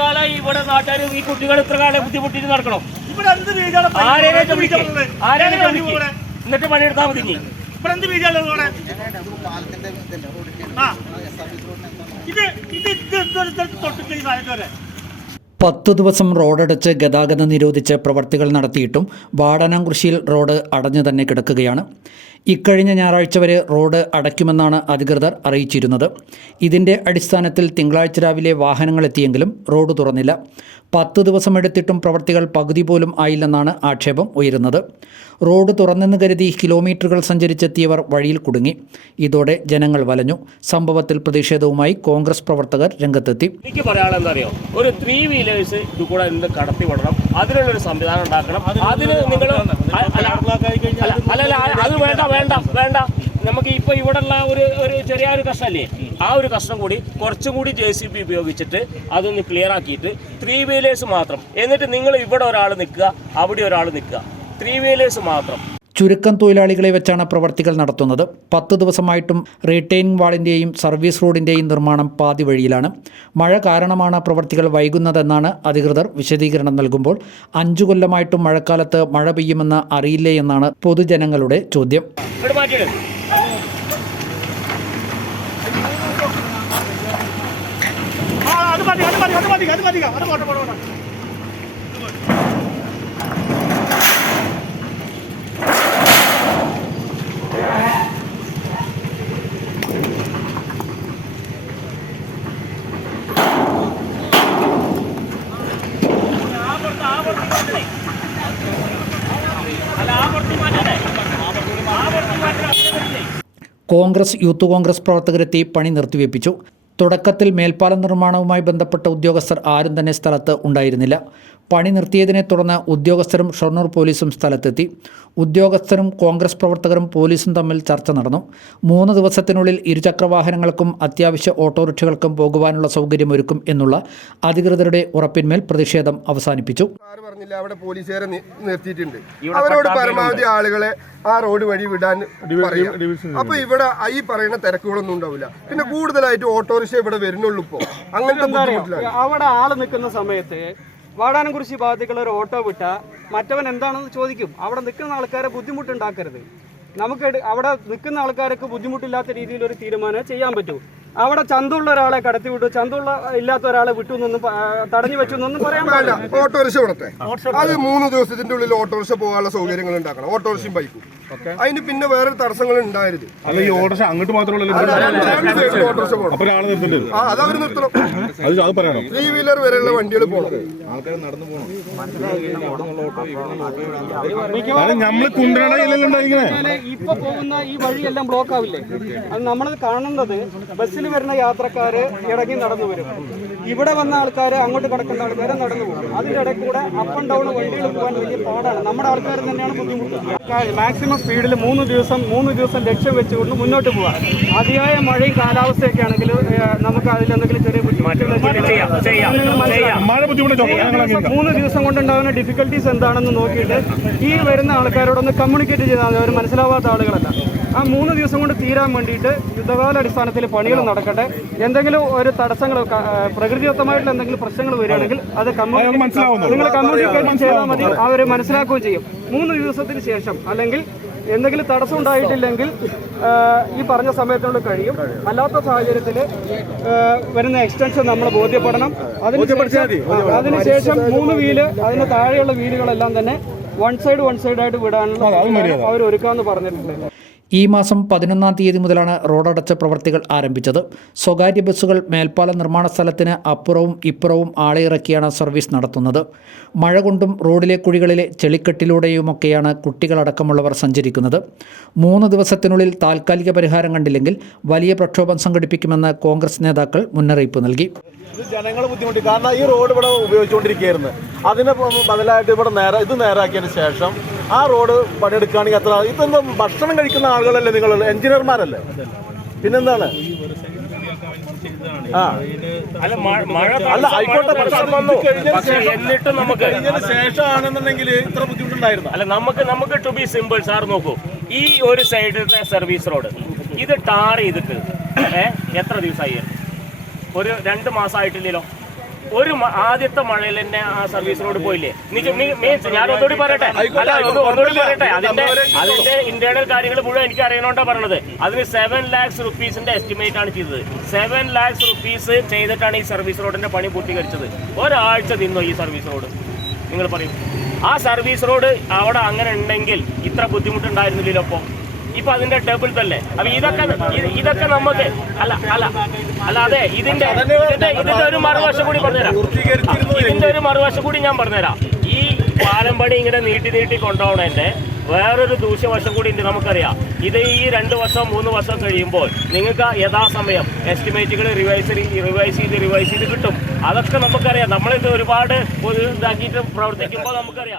കാലമായി ഇവിടെ നാട്ടുകാർ ഈ കുട്ടികൾ ഇത്ര കാലം ബുദ്ധിമുട്ടിട്ട് നടക്കണം. വിളിക്ക് വിളിക്ക്? എന്നിട്ട് പണിയെടുത്താൽ മതി ഇവിടെ എന്ത്. ഇത് ഇത് ഇത് തൊട്ടിട്ട് വരെ. പത്തു ദിവസം റോഡടച്ച് ഗതാഗതം നിരോധിച്ച് പ്രവർത്തികൾ നടത്തിയിട്ടും വാടാനാംകുറിശ്ശിയിൽ റോഡ് അടഞ്ഞു തന്നെ കിടക്കുകയാണ്. ഇക്കഴിഞ്ഞ ഞായറാഴ്ച വരെ റോഡ് അടയ്ക്കുമെന്നാണ് അധികൃതർ അറിയിച്ചിരുന്നത്. ഇതിന്റെ അടിസ്ഥാനത്തിൽ തിങ്കളാഴ്ച രാവിലെ വാഹനങ്ങളെത്തിയെങ്കിലും റോഡ് തുറന്നില്ല. പത്ത് ദിവസം എടുത്തിട്ടും പ്രവർത്തികൾ പകുതി പോലും ആയില്ലെന്നാണ് ആക്ഷേപം ഉയരുന്നത്. റോഡ് തുറന്നെന്ന് കരുതി കിലോമീറ്ററുകൾ സഞ്ചരിച്ചെത്തിയവർ വഴിയിൽ കുടുങ്ങി. ഇതോടെ ജനങ്ങൾ വലഞ്ഞു. സംഭവത്തിൽ പ്രതിഷേധവുമായി കോൺഗ്രസ് പ്രവർത്തകർ രംഗത്തെത്തി. എനിക്ക് പറയാനുള്ളത് എന്താ അറിയോ ഒരു ത്രീ വീലേഴ്സ് ഇത് കൂടെ ഇന്ന് കടത്തി വിടണം. അതിനുള്ളൊരു സംവിധാനം ഉണ്ടാക്കണം. അതിന് നിങ്ങൾ അല്ലല്ല അത് വേണ്ട വേണ്ട വേണ്ട. നമുക്ക് ഇപ്പൊ ഇവിടെ ഉള്ള ഒരു ഒരു ചെറിയ ഒരു കഷ്ണമല്ലേ ആ ഒരു കഷ്ണം കൂടി കുറച്ചും കൂടി ജെ സി ബി ഉപയോഗിച്ചിട്ട് അതൊന്ന് ക്ലിയർ ആക്കിയിട്ട് ത്രീ വീലേഴ്സ് മാത്രം. എന്നിട്ട് നിങ്ങൾ ഇവിടെ ഒരാൾ നിൽക്കുക അവിടെ ഒരാൾ നിൽക്കുക. ത്രീ വീലേഴ്സ് മാത്രം. ചുരുക്കം തൊഴിലാളികളെ വെച്ചാണ് പ്രവർത്തികൾ നടത്തുന്നത്. പത്ത് ദിവസമായിട്ടും റീറ്റെയിനിങ് വാളിന്റെയും സർവീസ് റോഡിന്റെയും നിർമ്മാണം പാതി വഴിയിലാണ്. മഴ കാരണമാണ് പ്രവർത്തികൾ വൈകുന്നതെന്നാണ് അധികൃതർ വിശദീകരണം നൽകുമ്പോൾ അഞ്ചു കൊല്ലമായിട്ടും മഴക്കാലത്ത് മഴ പെയ്യുമെന്ന് അറിയില്ലേ എന്നാണ് പൊതുജനങ്ങളുടെ ചോദ്യം. അത് മതി അത് മതി അത് മതി അത് മതി. അത് പോട്ടെ ആ പുറത്ത് ആ പുറത്ത് മാറ്റണേ അല്ല ആ പുറത്ത് മാറ്റണേ ആ പുറത്ത് മാറ്റണേ കോൺഗ്രസ് യൂത്ത് കോൺഗ്രസ് പ്രവർത്തകരെത്തി പണി നിർത്തിവെപ്പിച്ചു. തുടക്കത്തിൽ മേൽപ്പാലം നിർമ്മാണവുമായി ബന്ധപ്പെട്ട ഉദ്യോഗസ്ഥർ ആരും തന്നെ സ്ഥലത്ത് ഉണ്ടായിരുന്നില്ല. പണി നിർത്തിയതിനെ തുടർന്ന് ഉദ്യോഗസ്ഥരും ഷൊർണൂർ പോലീസും സ്ഥലത്തെത്തി. ഉദ്യോഗസ്ഥരും കോൺഗ്രസ് പ്രവർത്തകരും പോലീസും തമ്മിൽ ചർച്ച നടന്നു. മൂന്ന് ദിവസത്തിനുള്ളിൽ ഇരുചക്രവാഹനങ്ങൾക്കും അത്യാവശ്യ ഓട്ടോറിക്ഷകൾക്കും പോകുവാനുള്ള സൗകര്യമൊരുക്കും എന്നുള്ള അധികൃതരുടെ ഉറപ്പിന്മേൽ പ്രതിഷേധം അവസാനിപ്പിച്ചു. പറഞ്ഞില്ല അവിടെ പോലീസുകാരെ നിർത്തിയിട്ടുണ്ട്. അവരോട് പരമാവധി ആളുകളെ ആ റോഡ് വഴി വിടാൻ പറയാം. അപ്പൊ ഇവിടെ ഈ പറയുന്ന തിരക്കുകളൊന്നും ഉണ്ടാവില്ല. പിന്നെ കൂടുതലായിട്ട് ഓട്ടോറിക്ഷ ഇവിടെ വരുന്നുള്ളൂ ഇപ്പോ. അങ്ങനത്തെ ബുദ്ധിമുട്ടിലാണ്. അവിടെ ആൾ നിൽക്കുന്ന സമയത്ത് വാടാനംകുറിശി ഭാഗത്തേക്കുള്ള ഒരു ഓട്ടോ വിട്ട മറ്റവൻ എന്താണെന്ന് ചോദിക്കും. അവിടെ നിൽക്കുന്ന ആൾക്കാരെ ബുദ്ധിമുട്ടുണ്ടാക്കരുത്. നമുക്ക് അവിടെ നിൽക്കുന്ന ആൾക്കാർക്ക് ബുദ്ധിമുട്ടില്ലാത്ത രീതിയിൽ ഒരു തീരുമാനം ചെയ്യാൻ പറ്റൂ. അവിടെ ചന്തുള്ള ഒരാളെ കടത്തി വിട്ടു. ചന്തുള്ള ഇല്ലാത്ത ഒരാളെ വിട്ടു എന്നൊന്നും തടഞ്ഞു വെച്ചു എന്നൊന്നും പറയാൻ പാടില്ല. ഓട്ടോറിക്ഷ വിടട്ടെ. അത് മൂന്ന് ദിവസത്തിന്റെ ഉള്ളിൽ ഓട്ടോറിക്ഷ പോകാനുള്ള സൗകര്യങ്ങൾ ഉണ്ടാക്കണം. ഓട്ടോറിക്ഷയും ബൈക്കും. അതിന് പിന്നെ വേറെ തടസ്സങ്ങൾ ഉണ്ടായിരുന്നു അല്ല ഈ ഓട്ടോറിക്ഷ അങ്ങോട്ട് നിർത്തേണ്ടത് അത് അവർ നിർത്തണം. ത്രീ വീലർ വരെയുള്ള വണ്ടികൾ പോകണം. നമ്മൾ എന്നാൽ ഇപ്പൊ പോകുന്ന ഈ വഴിയെല്ലാം ബ്ലോക്ക് ആവില്ലേ? അത് നമ്മൾ കാണുന്നത് ബസ്സിൽ വരുന്ന യാത്രക്കാര് ഇറങ്ങി നടന്നു വരും. ഇവിടെ വന്ന ആൾക്കാർ അങ്ങോട്ട് കിടക്കുന്ന ആൾക്കാർ നടന്നു പോകും. അതിന്റെ ഇടയിൽ കൂടെ അപ്പ് ആൻഡ് ഡൗൺ വണ്ടികൾ പോകാൻ വലിയ പാടാണ്. നമ്മുടെ ആൾക്കാർ തന്നെയാണ് ബുദ്ധിമുട്ട് മാക്സിമം സ്പീഡിൽ മൂന്ന് ദിവസം മൂന്ന് ദിവസം ലക്ഷ്യം വെച്ചുകൊണ്ട് മുന്നോട്ട് പോകാം അതിയായ മഴയും കാലാവസ്ഥയൊക്കെ ആണെങ്കിൽ നമുക്ക് അതിൽ എന്തെങ്കിലും ചെറിയ ബുദ്ധിമുട്ടുകൾ ചെയ്യാം, ചെയ്യാം, ചെയ്യാം. മഴ ബുദ്ധിമുട്ട് മൂന്ന് ദിവസം- മൂന്ന് ദിവസം കൊണ്ടുണ്ടാകുന്ന ഡിഫിക്കൽട്ടീസ് എന്താണെന്ന് നോക്കിയിട്ട് ഈ വരുന്ന ആൾക്കാരോടൊന്ന് കമ്മ്യൂണിക്കേറ്റ് ചെയ്താൽ മതി. അവർ മനസ്സിലാവാത്ത ആളുകളല്ല. ആ മൂന്ന് ദിവസം കൊണ്ട് തീരാൻ വേണ്ടിയിട്ട് യുദ്ധകാല അടിസ്ഥാനത്തിൽ പണികൾ നടക്കട്ടെ. എന്തെങ്കിലും ഒരു തടസ്സങ്ങൾ പ്രകൃതിദത്തമായിട്ടുള്ള എന്തെങ്കിലും പ്രശ്നങ്ങൾ വരികയാണെങ്കിൽ അത്. നിങ്ങൾ കമ്മ്യൂണിക്കേഷൻ ചെയ്താൽ മതി. അവർ മനസ്സിലാക്കുകയും ചെയ്യും. മൂന്ന് ദിവസത്തിന് ശേഷം അല്ലെങ്കിൽ എന്തെങ്കിലും തടസ്സം ഉണ്ടായിട്ടില്ലെങ്കിൽ ഈ പറഞ്ഞ സമയത്തിനുള്ളിൽ കഴിയും. അല്ലാത്ത സാഹചര്യത്തിൽ വരുന്ന എക്സ്റ്റൻഷൻ നമ്മൾ ബോധ്യപ്പെടണം. അതിനുശേഷം ആ, അതിനുശേഷം മൂന്ന് വീൽ അതിന് താഴെയുള്ള വീലുകളെല്ലാം തന്നെ വൺ സൈഡ് വൺ സൈഡ് ആയിട്ട് വിടാനുള്ള അവർ ഒരുക്കാമെന്ന് പറഞ്ഞിട്ടുണ്ട്. ഈ മാസം പതിനൊന്നാം തീയതി മുതലാണ് റോഡടച്ച പ്രവൃത്തികൾ ആരംഭിച്ചത്. സ്വകാര്യ ബസ്സുകൾ മേൽപ്പാല നിർമ്മാണ സ്ഥലത്തിന് അപ്പുറവും ഇപ്പുറവും ആളെ ഇറക്കിയാണ് സർവീസ് നടത്തുന്നത്. മഴ കൊണ്ടും റോഡിലെ കുഴികളിലെ ചെളിക്കെട്ടിലൂടെയുമൊക്കെയാണ് കുട്ടികളടക്കമുള്ളവർ സഞ്ചരിക്കുന്നത്. മൂന്ന് ദിവസത്തിനുള്ളിൽ താൽക്കാലിക പരിഹാരം കണ്ടില്ലെങ്കിൽ വലിയ പ്രക്ഷോഭം സംഘടിപ്പിക്കുമെന്ന് കോൺഗ്രസ് നേതാക്കൾ മുന്നറിയിപ്പ് നൽകി. ജനങ്ങൾ ബുദ്ധിമുട്ടി. കാരണം ഈ റോഡ് ഇവിടെ ഉപയോഗിച്ചുകൊണ്ടിരിക്കുകയായിരുന്നു. അതിന് ബദലായിട്ട് ഇവിടെ നേരെ ഇത് നേരാക്കിയതിന് ശേഷം ആ റോഡ് പണിയെടുക്കുകയാണെങ്കിൽ അത്ര ഇതെന്താ ഭക്ഷണം കഴിക്കുന്ന ആളുകളല്ലേ നിങ്ങൾ? എഞ്ചിനീയർമാരല്ലേ? പിന്നെന്താണ്? ആ. അല്ല ആയിക്കോട്ടെ എന്നിട്ട് നമുക്ക് ശേഷമാണെന്നുണ്ടെങ്കിൽ ഇത്ര ബുദ്ധിമുട്ടുണ്ടായിരുന്നു? അല്ല നമുക്ക് നമുക്ക് ടു ബി സിമ്പിൾ സാർ നോക്കൂ. ഈ ഒരു സൈഡിലെ സർവീസ് റോഡ് ഇത് ടാർ ചെയ്തിട്ട് ഏഹ് എത്ര ദിവസമായി? ഒരു രണ്ട് മാസമായിട്ടില്ലല്ലോ. ഒരു ആദ്യത്തെ മഴയിൽ തന്നെ ആ സർവീസ് റോഡ് പോയില്ലേ മീൻസ് ഞാൻ ഒന്നുകൂടി പറയട്ടെ? അല്ല ഒന്ന് ഒന്നുകൂടി പറയട്ടെ. അതിന്റെ അതിന്റെ ഇന്റേണൽ കാര്യങ്ങൾ മുഴുവൻ എനിക്ക് അറിയണോണ്ടാ പറഞ്ഞത്. അതിന് സെവൻ ലാക്സ് റുപ്പീസിന്റെ എസ്റ്റിമേറ്റ് ആണ് ചെയ്തത്. സെവൻ ലാക്സ് റുപ്പീസ് ചെയ്തിട്ടാണ് ഈ സർവീസ് റോഡിന്റെ പണി പൂർത്തീകരിച്ചത്. ഒരാഴ്ച നിന്നോ ഈ സർവീസ് റോഡ് നിങ്ങൾ പറയും. ആ സർവീസ് റോഡ് അവിടെ അങ്ങനെ ഉണ്ടെങ്കിൽ ഇത്ര ബുദ്ധിമുട്ടുണ്ടായിരുന്നില്ലല്ലോ അപ്പോൾ ഇപ്പൊ അതിന്റെ ഡബിൾ തന്നെ അപ്പൊ ഇതൊക്കെ ഇത് ഇതൊക്കെ നമുക്ക് അല്ല അല്ല അല്ല അതെ ഇതിന്റെ ഇതിന്റെ ഇതിന്റെ ഒരു മറുവശം കൂടി പറഞ്ഞുതരാം. ഇതിന്റെ ഒരു മറുവശം കൂടി ഞാൻ പറഞ്ഞുതരാം. ഈ പാലം പണി ഇങ്ങനെ നീട്ടി നീട്ടി കൊണ്ടുപോകണതിന്റെ വേറൊരു ദൂഷ്യവശം കൂടി ഉണ്ട് നമുക്കറിയാം. ഇത് ഈ രണ്ട് വർഷം മൂന്ന് വർഷം കഴിയുമ്പോൾ നിങ്ങൾക്ക് യഥാസമയം എസ്റ്റിമേറ്റുകൾ റിവൈസ് റിവൈസ് ചെയ്ത് റിവൈസ് ചെയ്ത് കിട്ടും. അതൊക്കെ നമുക്കറിയാം. നമ്മളിത് ഒരുപാട് ഒരു ഇതാക്കിയിട്ട് പ്രവർത്തിക്കുമ്പോൾ നമുക്കറിയാം.